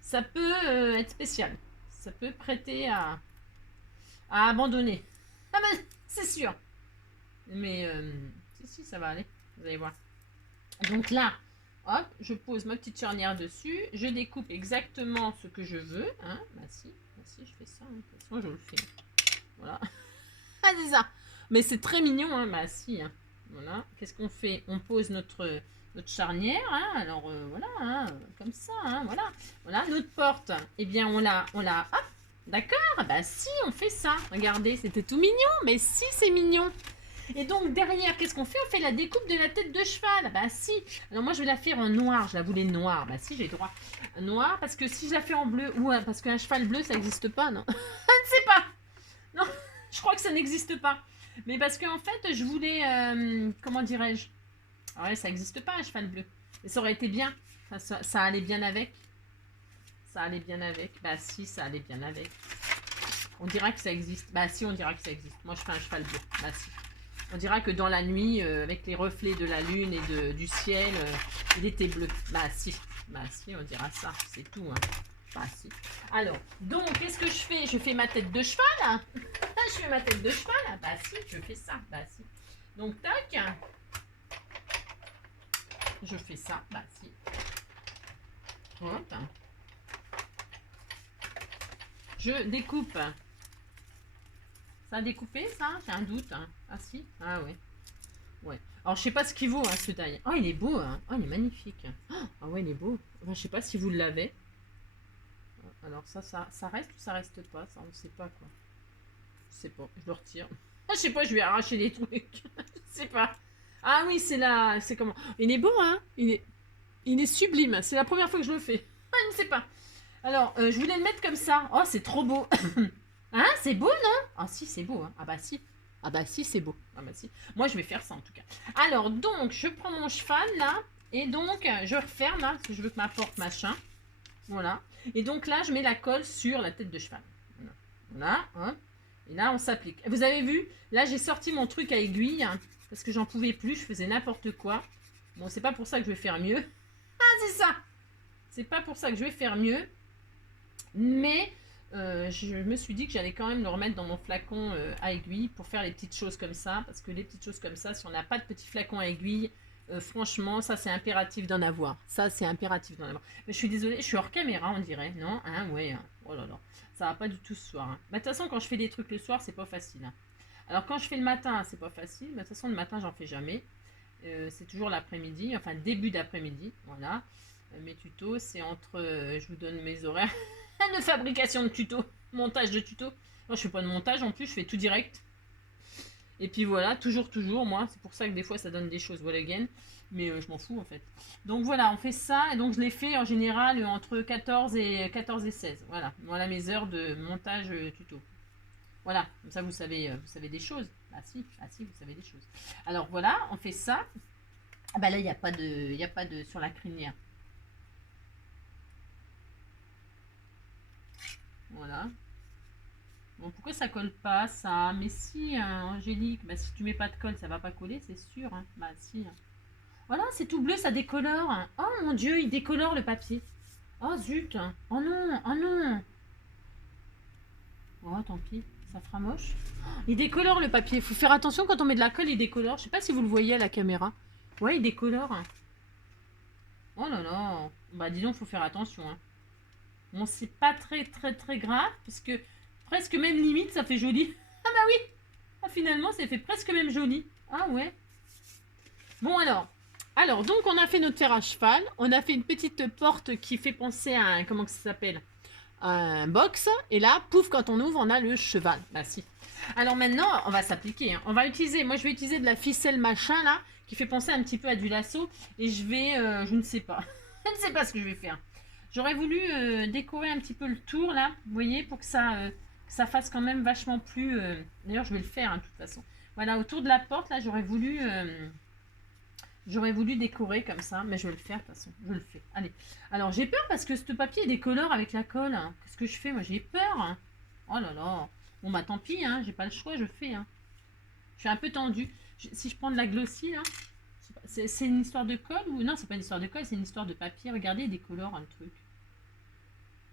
ça peut être spécial. Ça peut prêter à abandonner. Ah ben, c'est sûr. Mais si, ça va aller. Vous allez voir. Donc là, hop, je pose ma petite charnière dessus. Je découpe exactement ce que je veux. Hein. Bah si, je fais ça. Hein. De toute façon, je le fais. Voilà. Ah, c'est ça. Mais c'est très mignon. Hein. Bah si. Hein. Voilà. Qu'est-ce qu'on fait? On pose notre charnière. Hein. Alors voilà. Hein. Comme ça. Hein. Voilà. Voilà. Notre porte. Eh bien, on l'a. Hop. D'accord. Bah si, on fait ça. Regardez, c'était tout mignon. Mais si, c'est mignon. Et donc derrière, qu'est-ce qu'on fait? On fait la découpe de la tête de cheval. Bah si. Alors moi je vais la faire en noir. Je la voulais noire. Bah si, j'ai droit. Noir parce que si je la fais en bleu, ou parce qu'un cheval bleu ça n'existe pas, non? Je ne sais pas. Non, je crois que ça n'existe pas. Mais parce qu'en fait je voulais, comment dirais-je? Ouais, ça n'existe pas un cheval bleu. Mais ça aurait été bien. Ça allait bien avec. Ça allait bien avec. Bah si, ça allait bien avec. On dira que ça existe. Bah si, on dira que ça existe. Moi je fais un cheval bleu. Bah si. On dira que dans la nuit, avec les reflets de la lune et du ciel, il était bleu. Bah si, on dira ça, c'est tout. Hein. Bah si. Alors, donc, qu'est-ce que je fais? Je fais ma tête de cheval. Hein. Je fais ma tête de cheval. Bah si, je fais ça. Bah si. Donc, tac. Je fais ça. Bah si. Hop. Je découpe. Ça a découpé, ça? J'ai un doute. Hein. Ah si? Ah ouais. Ouais. Alors, je sais pas ce qu'il vaut, hein, ce taille. Oh, il est beau, hein. Oh, il est magnifique. Ah ouais, il est beau. Enfin, je sais pas si vous l'avez. Alors, ça reste ou ça reste pas? Ça, on ne sait pas, quoi. Je sais pas. Je le retire. Ah, je sais pas, je lui ai arraché des trucs. Je sais pas. Ah oui, c'est là. C'est comment? Il est beau, hein. Il est sublime. C'est la première fois que je le fais. Ah, je ne sais pas. Alors, je voulais le mettre comme ça. Oh, c'est trop beau. Hein, c'est beau, non? Ah si, c'est beau. Hein. Ah bah si. Ah bah si, c'est beau. Ah bah si. Moi, je vais faire ça en tout cas. Alors, donc, je prends mon cheval là. Et donc, je referme là. Parce que je veux que ma porte machin. Voilà. Et donc là, je mets la colle sur la tête de cheval. Voilà. Hein. Et là, on s'applique. Vous avez vu? Là, j'ai sorti mon truc à aiguille. Hein, parce que j'en pouvais plus. Je faisais n'importe quoi. Bon, c'est pas pour ça que je vais faire mieux. Ah, c'est ça. C'est pas pour ça que je vais faire mieux. Mais... je me suis dit que j'allais quand même le remettre dans mon flacon à aiguille pour faire les petites choses comme ça. Parce que les petites choses comme ça, si on n'a pas de petit flacon à aiguille, franchement, ça c'est impératif d'en avoir. Ça c'est impératif d'en avoir. Mais je suis désolée, je suis hors caméra, on dirait. Non, hein, ouais. Hein. Oh là là, ça va pas du tout ce soir. Hein. Bah, de toute façon, quand je fais des trucs le soir, c'est pas facile. Hein. Alors quand je fais le matin, c'est pas facile. Mais de toute façon, le matin, j'en fais jamais. C'est toujours l'après-midi, enfin début d'après-midi. Voilà. Mes tutos, c'est entre... je vous donne mes horaires. De fabrication de tutos, montage de tutos. Moi, je fais pas de montage en plus, je fais tout direct. Et puis voilà, toujours, moi. C'est pour ça que des fois, ça donne des choses, voilà again. Mais je m'en fous, en fait. Donc voilà, on fait ça. Et donc, je les fais en général entre 14 et 16. Voilà mes heures de montage tuto. Voilà, comme ça, vous savez des choses. Ah si, vous savez des choses. Alors voilà, on fait ça. Ah bah là, il n'y a pas de sur la crinière. Voilà. Bon, pourquoi ça colle pas, ça? Mais si, hein, Angélique, bah, si tu mets pas de colle, ça va pas coller, c'est sûr. Hein. Bah si. Hein. Voilà, c'est tout bleu, ça décolore. Hein. Oh mon Dieu, il décolore le papier. Oh zut. Hein. Oh non, oh non. Oh, tant pis, ça fera moche. Oh, il décolore le papier. Il faut faire attention quand on met de la colle, il décolore. Je sais pas si vous le voyez à la caméra. Ouais, il décolore. Hein. Oh là là. Bah dis donc, faut faire attention. Hein. Bon, c'est pas très grave, puisque presque même limite, ça fait joli. Ah bah oui. Ah, finalement, ça fait presque même joli. Ah ouais. Bon alors donc on a fait notre fer à cheval, on a fait une petite porte qui fait penser à un, comment ça s'appelle, un box, et là, pouf, quand on ouvre, on a le cheval. Bah si. Alors maintenant, on va s'appliquer. Hein. On va utiliser, moi je vais utiliser de la ficelle machin là, qui fait penser un petit peu à du lasso, et je vais, je ne sais pas, je ne sais pas ce que je vais faire. J'aurais voulu décorer un petit peu le tour là, vous voyez, pour que ça fasse quand même vachement plus. D'ailleurs, je vais le faire hein, de toute façon. Voilà, autour de la porte là, j'aurais voulu décorer comme ça, mais je vais le faire de toute façon. Je le fais. Allez. Alors j'ai peur parce que ce papier est décolore avec la colle. Hein. Qu'est-ce que je fais? Moi j'ai peur. Hein. Oh là là. Bon bah tant pis, hein. J'ai pas le choix, je fais. Hein. Je suis un peu tendue. Si je prends de la glossy là, c'est une histoire de colle ou non? C'est pas une histoire de colle, c'est une histoire de papier. Regardez, il décolore hein, le truc.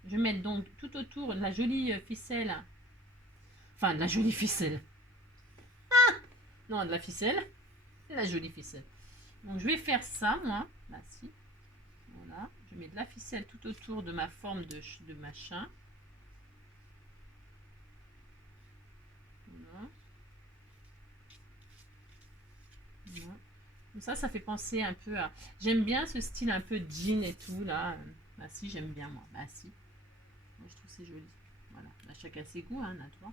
Je vais mettre donc tout autour de la jolie ficelle. Enfin, de la jolie ficelle. Ah non, de la ficelle. La jolie ficelle. Donc je vais faire ça, moi. Là, si. Voilà. Je mets de la ficelle tout autour de ma forme de machin. Voilà. Voilà. Comme ça fait penser un peu à... J'aime bien ce style un peu jean et tout, là. Bah si, j'aime bien, moi. Bah si. Moi, je trouve c'est joli. Voilà. Là, chacun ses goûts, hein, là, tu vois.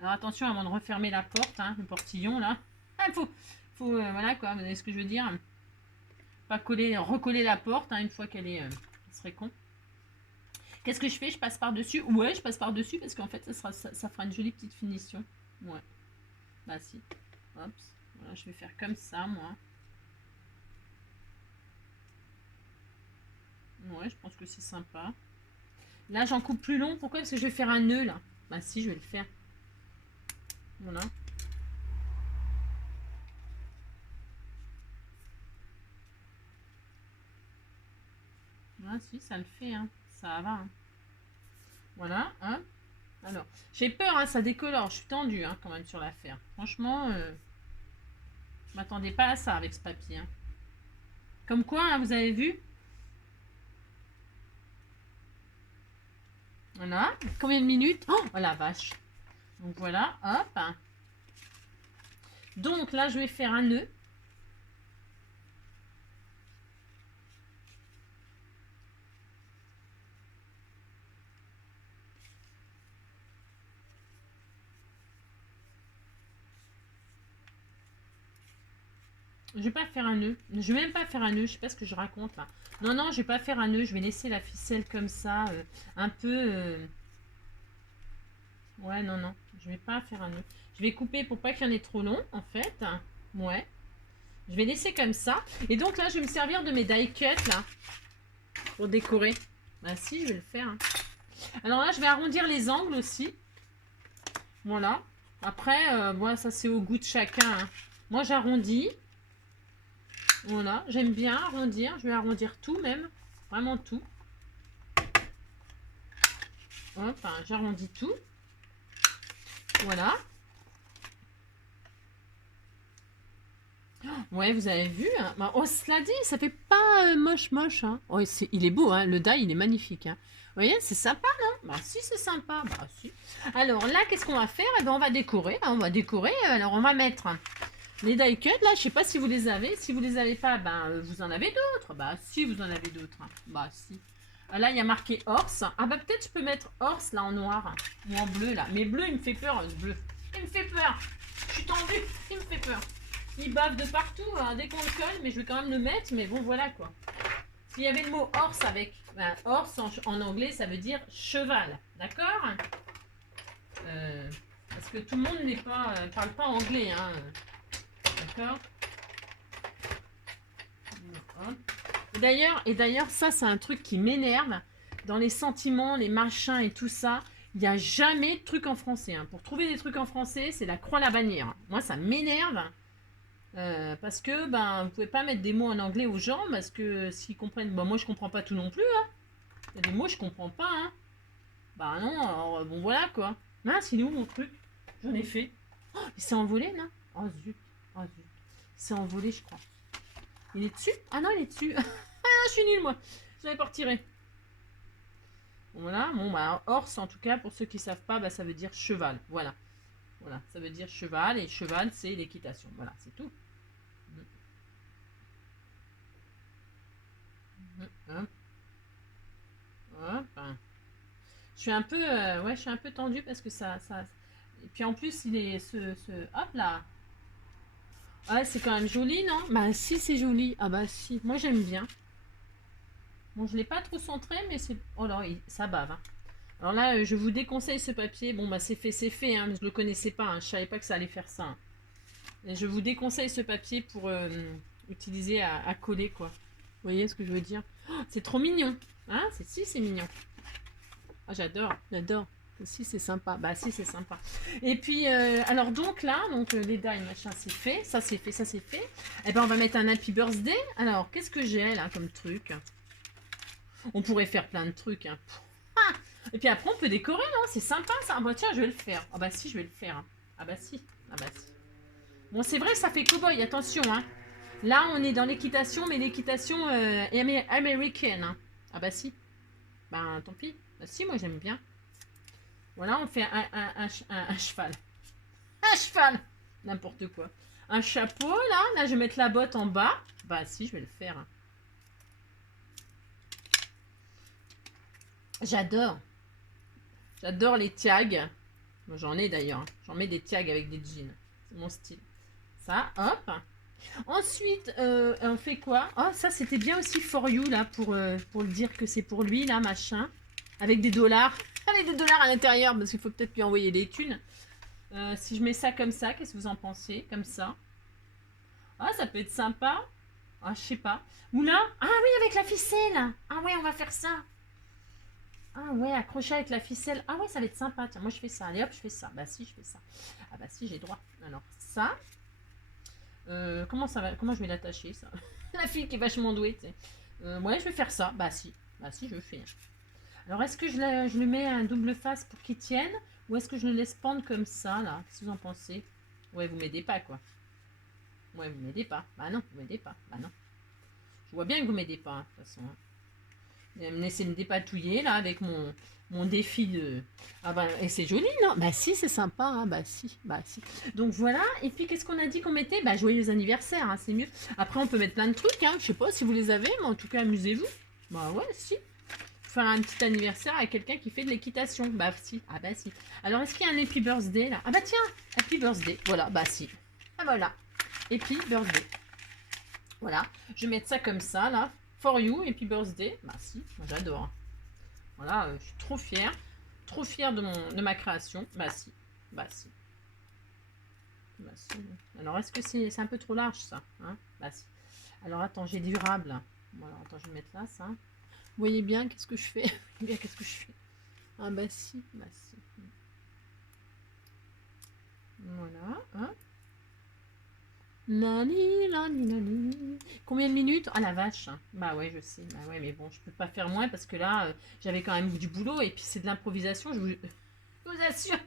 Alors attention avant de refermer la porte, hein, le portillon, là. Ah, faut voilà, quoi, vous voyez ce que je veux dire. Pas recoller la porte hein, une fois qu'elle est... ce serait con. Qu'est-ce que je fais? Je passe par-dessus. Ouais, je passe par-dessus parce qu'en fait, ça fera une jolie petite finition. Ouais. Bah si. Hop. Voilà, je vais faire comme ça, moi. Ouais, je pense que c'est sympa. Là, j'en coupe plus long. Pourquoi? Parce que je vais faire un nœud, là. Bah si, je vais le faire. Voilà. Ah si, ça le fait, hein. Ça va. Hein. Voilà, hein. Alors, j'ai peur, hein, ça décolore. Je suis tendue, hein, quand même, sur l'affaire. Franchement, je m'attendais pas à ça avec ce papier. Hein. Comme quoi, hein, vous avez vu? Voilà. Combien de minutes? Oh la vache. Donc voilà, hop. Donc là, je vais faire un nœud. Je vais pas faire un nœud. Je vais même pas faire un nœud. Je sais pas ce que je raconte là. Non, non, je vais pas faire un nœud. Je vais laisser la ficelle comme ça, un peu. Ouais, non, non. Je vais pas faire un nœud. Je vais couper pour pas qu'il y en ait trop long, en fait. Ouais. Je vais laisser comme ça. Et donc là, je vais me servir de mes die cuts là pour décorer. Bah si, je vais le faire. Hein. Alors là, je vais arrondir les angles aussi. Voilà. Après, bon, ça c'est au goût de chacun. Hein. Moi, j'arrondis. Voilà, j'aime bien arrondir. Je vais arrondir tout même. Vraiment tout. Enfin, j'arrondis tout. Voilà. Ouais, vous avez vu. Hein. Bah, oh, cela dit, ça fait pas moche. Hein. Oh, il est beau, hein. Le die, il est magnifique. Hein. Vous voyez, c'est sympa, non? Bah si, c'est sympa. Bah si. Alors là, qu'est-ce qu'on va faire? Eh ben, on va décorer. Hein. On va décorer. Alors, on va mettre les die cuts. Là, je sais pas si vous les avez. Si vous les avez pas, ben, vous en avez d'autres. Bah si, vous en avez d'autres. Hein. Bah si. Là, il y a marqué Horse. Ah bah peut-être je peux mettre Horse là en noir ou en bleu là. Mais bleu, il me fait peur, ce bleu. Il me fait peur. Je suis tendue. Il me fait peur. Il bave de partout hein, dès qu'on le colle, mais je vais quand même le mettre. Mais bon, voilà quoi. S'il y avait le mot horse avec... Ben, horse en anglais, ça veut dire cheval. D'accord parce que tout le monde n'est pas, parle pas anglais. Hein, d'accord. Et d'ailleurs, ça, c'est un truc qui m'énerve. Dans les sentiments, les machins et tout ça, il n'y a jamais de trucs en français. Hein. Pour trouver des trucs en français, c'est la croix à la bannière. Moi, ça m'énerve. Parce que ben vous pouvez pas mettre des mots en anglais aux gens parce que s'ils comprennent, ben moi je comprends pas tout non plus. Hein. Il y a des mots je comprends pas. Hein. Bah non, alors, bon voilà quoi. Mince, il est où mon truc? J'en ai fait. Oh, il s'est envolé là. Oh zut, oh zut. Il s'est envolé je crois. Il est dessus? Ah non il est dessus. Ah non je suis nulle moi. Vous n'avez pas retiré. Voilà, bon, bah, horse, en tout cas, pour ceux qui ne savent pas, bah, ça veut dire cheval. Voilà. Voilà, ça veut dire cheval, et cheval, c'est l'équitation. Voilà, c'est tout. Hop. Hop. Je suis un peu, ouais, je suis un peu tendue parce que ça. Et puis en plus, il est hop là. Ouais, c'est quand même joli, non? Bah si, c'est joli. Ah bah si, moi j'aime bien. Bon, je l'ai pas trop centré, mais c'est. Oh là, ça bave. Hein. Alors là, je vous déconseille ce papier. Bon, bah c'est fait, hein, mais je le connaissais pas. Hein, je savais pas que ça allait faire ça. Hein. Et je vous déconseille ce papier pour utiliser à coller, quoi. Vous voyez ce que je veux dire? Oh, c'est trop mignon. Hein? Si, c'est mignon. Ah, j'adore, j'adore. Si, c'est sympa. Bah, si, c'est sympa. Et puis, alors donc là, donc les die, machin, c'est fait. Ça, c'est fait, ça, c'est fait. Et ben, on va mettre un happy birthday. Alors, qu'est-ce que j'ai là comme truc? On pourrait faire plein de trucs. Hein. Ah, et puis après, on peut décorer, non? C'est sympa, ça. Ah, bah, tiens, je vais le faire. Ah, bah, si, je vais le faire. Hein. Ah, bah, si. Ah, bah, si. Bon, c'est vrai que ça fait cow-boy, attention. Hein. Là, on est dans l'équitation, mais l'équitation américaine. Hein. Ah, bah, si. Bah, tant pis. Bah, si, moi, j'aime bien. Voilà, on fait un cheval. Un cheval! N'importe quoi. Un chapeau, là. Là, je vais mettre la botte en bas. Bah, si, je vais le faire. Hein. J'adore. J'adore les tags. J'en ai d'ailleurs. J'en mets des tags avec des jeans. C'est mon style. Ça, hop. Ensuite, on fait quoi? Oh, ça, c'était bien aussi for you, là, pour le dire que c'est pour lui, là, machin. Avec des dollars. Avec des dollars à l'intérieur, parce qu'il faut peut-être lui envoyer des thunes. Si je mets ça comme ça, qu'est-ce que vous en pensez? Comme ça. Ah, ça peut être sympa. Ah, je sais pas. Ou là? Ah oui, avec la ficelle. Ah ouais, on va faire ça. Ah ouais, accrocher avec la ficelle. Ah ouais, ça va être sympa. Tiens, moi je fais ça. Allez hop, je fais ça. Bah si, je fais ça. Ah bah si, j'ai droit. Alors, ça. Comment ça va? Comment je vais l'attacher, ça? La fille qui est vachement douée, tu sais. Ouais, je vais faire ça. Bah si. Bah si, je fais. Alors, est-ce que je lui mets un double face pour qu'il tienne? Ou est-ce que je le laisse pendre comme ça, là? Qu'est-ce que vous en pensez? Ouais, vous m'aidez pas, quoi. Ouais, vous m'aidez pas. Bah non, vous m'aidez pas. Bah non. Je vois bien que vous m'aidez pas, hein, de toute façon. Vous me laissez me dépatouiller, là, avec mon défi de... Ah bah, et c'est joli, non? Bah si, c'est sympa, hein. Bah si, bah si. Donc voilà, et puis qu'est-ce qu'on a dit qu'on mettait? Bah joyeux anniversaire, hein, c'est mieux. Après, on peut mettre plein de trucs, hein. Je sais pas si vous les avez, mais en tout cas, amusez-vous. Bah ouais, si. Faire un petit anniversaire avec quelqu'un qui fait de l'équitation. Bah si, ah bah si. Alors, est-ce qu'il y a un happy birthday, là? Ah bah tiens, happy birthday, voilà, bah si. Ah voilà, happy birthday. Voilà, je vais mettre ça comme ça, là. For you, happy birthday. Bah si, moi j'adore. Voilà, je suis trop fière. Trop fière de ma création. Bah si, bah si. Bah si. Alors, est-ce que c'est un peu trop large, ça, hein? Bah si. Alors, attends, j'ai durable. Voilà, attends, je vais mettre là, ça. Vous voyez bien, qu'est-ce que je fais? Bien, qu'est-ce que je fais? Ah bah si, bah si. Voilà, hein. Nani, nani, nani. Combien de minutes? Ah la vache. Bah ouais, je sais. Bah ouais, mais bon, je peux pas faire moins parce que là, j'avais quand même du boulot et puis c'est de l'improvisation, je vous assure.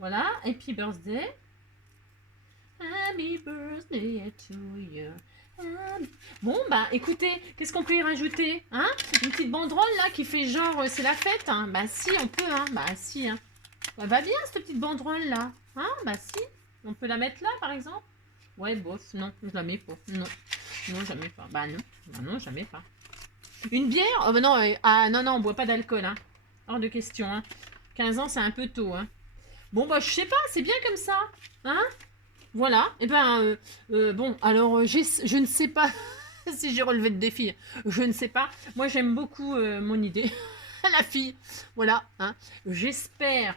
Voilà, happy birthday. Happy birthday to you. Bon, bah écoutez, qu'est-ce qu'on peut y rajouter? Hein? Une petite banderole là qui fait genre c'est la fête? Hein? Bah si, on peut, hein? Bah si, hein? Bah, va bien cette petite banderole là. Hein? Bah si. On peut la mettre là par exemple? Ouais, bof, non, je la mets pas. Non, non, jamais pas. Bah non, jamais pas. Une bière? Oh bah non, ah non, non, on boit pas d'alcool, hein. Hors de question, hein. 15 ans, c'est un peu tôt, hein. Bon, bah je sais pas, c'est bien comme ça. Hein? Voilà, et ben, bon, alors je ne sais pas si j'ai relevé le défi, je ne sais pas. Moi, j'aime beaucoup mon idée, la fille, voilà, hein. J'espère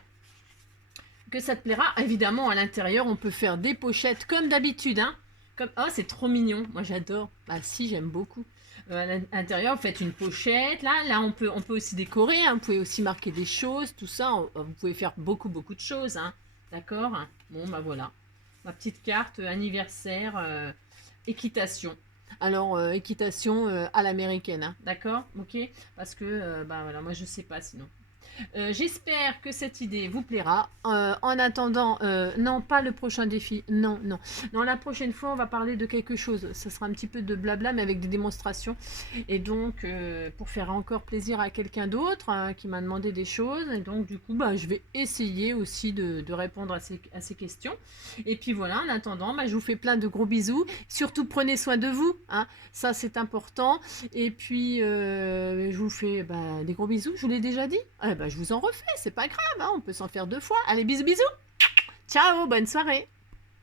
que ça te plaira. Évidemment, à l'intérieur, on peut faire des pochettes comme d'habitude, hein. Comme... Oh, c'est trop mignon, moi j'adore. Bah si, j'aime beaucoup. À l'intérieur, vous faites une pochette, là on peut aussi décorer, hein. Vous pouvez aussi marquer des choses, tout ça, vous pouvez faire beaucoup de choses, hein. D'accord? Bon, bah voilà. Ma petite carte anniversaire équitation. Alors, équitation à l'américaine, hein. D'accord? Ok? Parce que, bah voilà, moi je sais pas sinon. J'espère que cette idée vous plaira. En attendant, non, pas le prochain défi. Non, non. Non, la prochaine fois, on va parler de quelque chose. Ça sera un petit peu de blabla, mais avec des démonstrations. Et donc, pour faire encore plaisir à quelqu'un d'autre hein, qui m'a demandé des choses. Et donc, du coup, bah, je vais essayer aussi de répondre à ces questions. Et puis voilà, en attendant, bah, je vous fais plein de gros bisous. Surtout, prenez soin de vous. Hein. Ça, c'est important. Et puis, je vous fais bah, des gros bisous. Je vous l'ai déjà dit. Bah, je vous en refais. C'est pas grave. Hein, on peut s'en faire 2 fois. Allez, bisous, bisous. Ciao, bonne soirée.